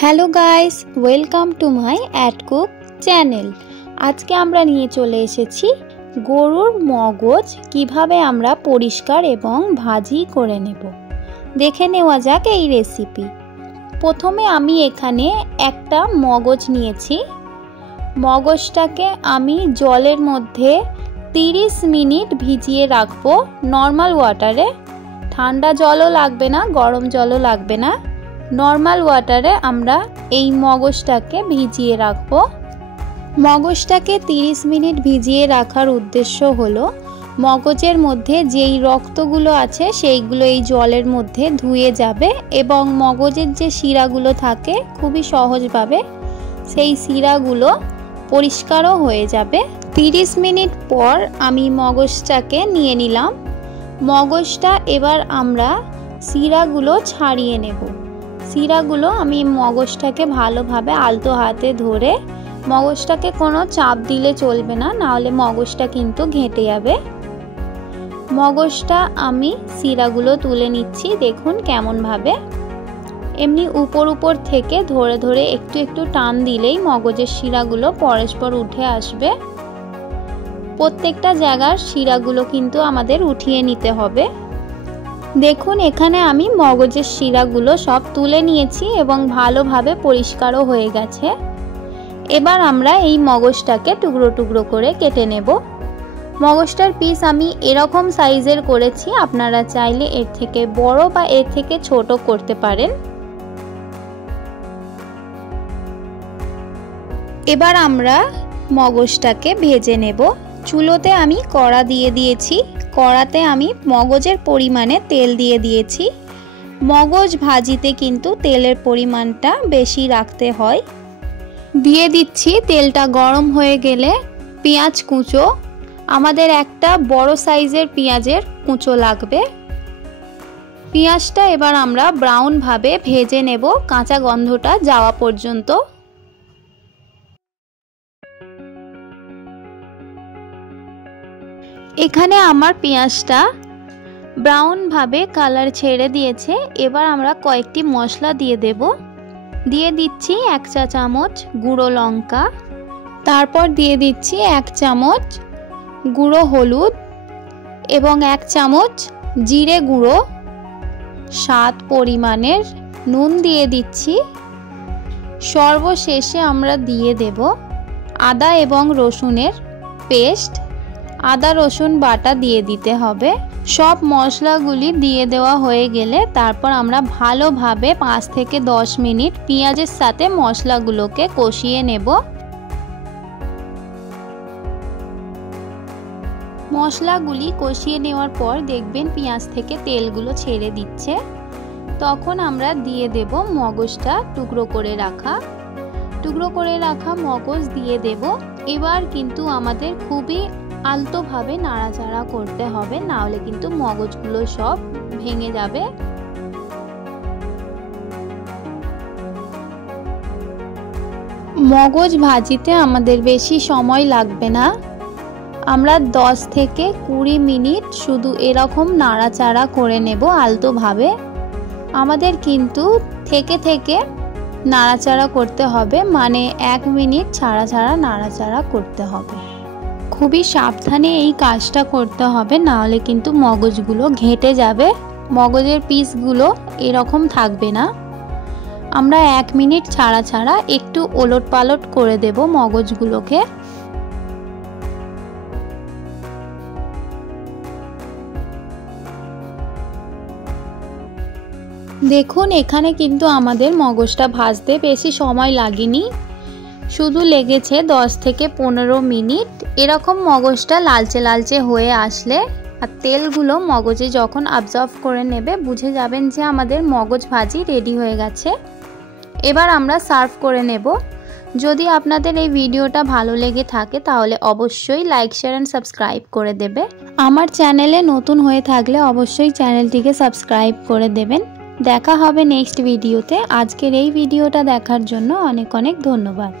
Hello guys, welcome to my at cook channel. আজকে আমরা নিয়ে চলে এসেছি গরুর মগজ কিভাবে আমরা পরিষ্কার এবং ভাজি করে নেব। দেখে নেওয়া যাক এই রেসিপি। প্রথমে আমি এখানে একটা মগজ নিয়েছি। মগজটাকে আমি জলের মধ্যে 30 মিনিট ভিজিয়ে রাখবো নর্মাল ওয়াটারে। ঠান্ডা জলও লাগবে না, গরম জলও লাগবে না, নর্মাল ওয়াটারে আমরা এই মগজটাকে ভিজিয়ে রাখবো। মগজটাকে 30 মিনিট ভিজিয়ে রাখার উদ্দেশ্য হলো মগজের মধ্যে যেই রক্তগুলো আছে সেইগুলো এই জলের মধ্যে ধুয়ে যাবে এবং মগজের যে শিরাগুলো থাকে খুবই সহজভাবে সেই শিরাগুলো পরিষ্কারও হয়ে যাবে। 30 মিনিট পর আমি মগজটাকে নিয়ে নিলাম। মগজটা এবার আমরা শিরাগুলো ছাড়িয়ে নেব। শিরাগুলো আমি মগজটাকে ভালোভাবে আলতো হাতে ধরে, মগজটাকে কোনো চাপ দিলে চলবে না, নাহলে মগজটা কিন্তু ঘেঁটে যাবে। মগজটা আমি শিরাগুলো তুলে নিচ্ছি। দেখুন কেমনভাবে, এমনি উপর থেকে ধরে ধরে একটু একটু টান দিলেই মগজের শিরাগুলো পরস্পর উঠে আসবে। প্রত্যেকটা জায়গার শিরাগুলো কিন্তু আমাদের উঠিয়ে নিতে হবে। দেখুন এখানে আমি মগজের শিরাগুলো সব তুলে নিয়েছি এবং ভালোভাবে পরিষ্কারও হয়ে গেছে। এবার আমরা এই মগজটাকে টুকরো টুকরো করে কেটে নেব। মগজটার পিস আমি এরকম সাইজের করেছি, আপনারা চাইলে এর থেকে বড় বা এর থেকে ছোট করতে পারেন। এবার আমরা মগজটাকে ভেজে নেব। চুলোতে আমি কড়া দিয়ে দিয়েছি। কড়াতে আমি মগজের পরিমাণে তেল দিয়ে দিয়েছি। মগজ ভাজিতে কিন্তু তেলের পরিমাণটা বেশি রাখতে হয়। দিয়ে দিচ্ছি, তেলটা গরম হয়ে গেলে পেঁয়াজ কুচো। আমাদের একটা বড় সাইজের পেঁয়াজের কুচো লাগবে। পেঁয়াজটা এবার আমরা ব্রাউন ভাবে ভেজে নেব, কাঁচা গন্ধটা যাওয়া পর্যন্ত। এখানে আমার পেঁয়াজটা ব্রাউন ভাবে কালার ছেড়ে দিয়েছে। এবার আমরা কয়েকটি মশলা দিয়ে দেব। দিয়ে দিচ্ছি 1 চা চামচ গুঁড়ো লঙ্কা, তারপর দিয়ে দিচ্ছি 1 চামচ গুঁড়ো হলুদ এবং 1 চামচ জিরে গুঁড়ো, স্বাদ পরিমাণের নুন দিয়ে দিচ্ছি। সর্বশেষে আমরা দিয়ে দেব আদা এবং রসুনের পেস্ট। আদা রসুন বাটা দিয়ে দিতে হবে। সব মশলাগুলি দিয়ে দেওয়া হয়ে গেলে তারপর আমরা ভালোভাবে 5 থেকে 10 মিনিট পেঁয়াজের সাথে মশলাগুলোকে কষিয়ে নেব। মশলাগুলি কষিয়ে নেওয়ার পর দেখবেন পেঁয়াজ থেকে তেলগুলো ছেড়ে দিচ্ছে। তখন আমরা দিয়ে দেব মগজটা টুকরো করে রাখা মগজ দিয়ে দেব। এবার কিন্তু আমাদের খুবই আলতোভাবে নাড়াচাড়া করতে হবে, না হলে কিন্তু মগজগুলো সব ভেঙে যাবে। মগজ ভাজিতে আমাদের বেশি সময় লাগবে না। আমরা 10 থেকে 20 মিনিট শুধু এরকম নাড়াচাড়া করে নেব আলতোভাবে। আমাদের কিন্তু থেকে নাড়াচাড়া করতে হবে, মানে 1 মিনিট ছাড়া ছাড়া নাড়াচাড়া করতে হবে। খুবই সাবধানে এই কাজটা করতে হবে, না হলে কিন্তু মগজগুলো ঘেঁটে যাবে, মগজের পিসগুলো এরকম থাকবে না। আমরা 1 মিনিট ছাড়া ছাড়া একটু ওলট পালট করে দেব মগজগুলোকে। দেখুন এখানে কিন্তু আমাদের মগজটা ভাজতে বেশি সময় লাগেনি, শুধু লেগেছে 10 থেকে 15 মিনিট। এরকম মগজটা লালচে লালচে হয়ে আসলে আর তেলগুলো মগজে যখন অ্যাবজর্ব করে নেবে, বুঝে যাবেন যে আমাদের মগজ ভাজি রেডি হয়ে গেছে। এবার আমরা সার্ভ করে নেব। যদি আপনাদের এই ভিডিওটা ভালো লেগে থাকে তাহলে অবশ্যই লাইক, শেয়ার এন্ড সাবস্ক্রাইব করে দেবে। আমার চ্যানেলে নতুন হয়ে থাকলে অবশ্যই চ্যানেলটিকে সাবস্ক্রাইব করে দেবেন। দেখা হবে নেক্সট ভিডিওতে। আজকের এই ভিডিওটা দেখার জন্য অনেক অনেক ধন্যবাদ।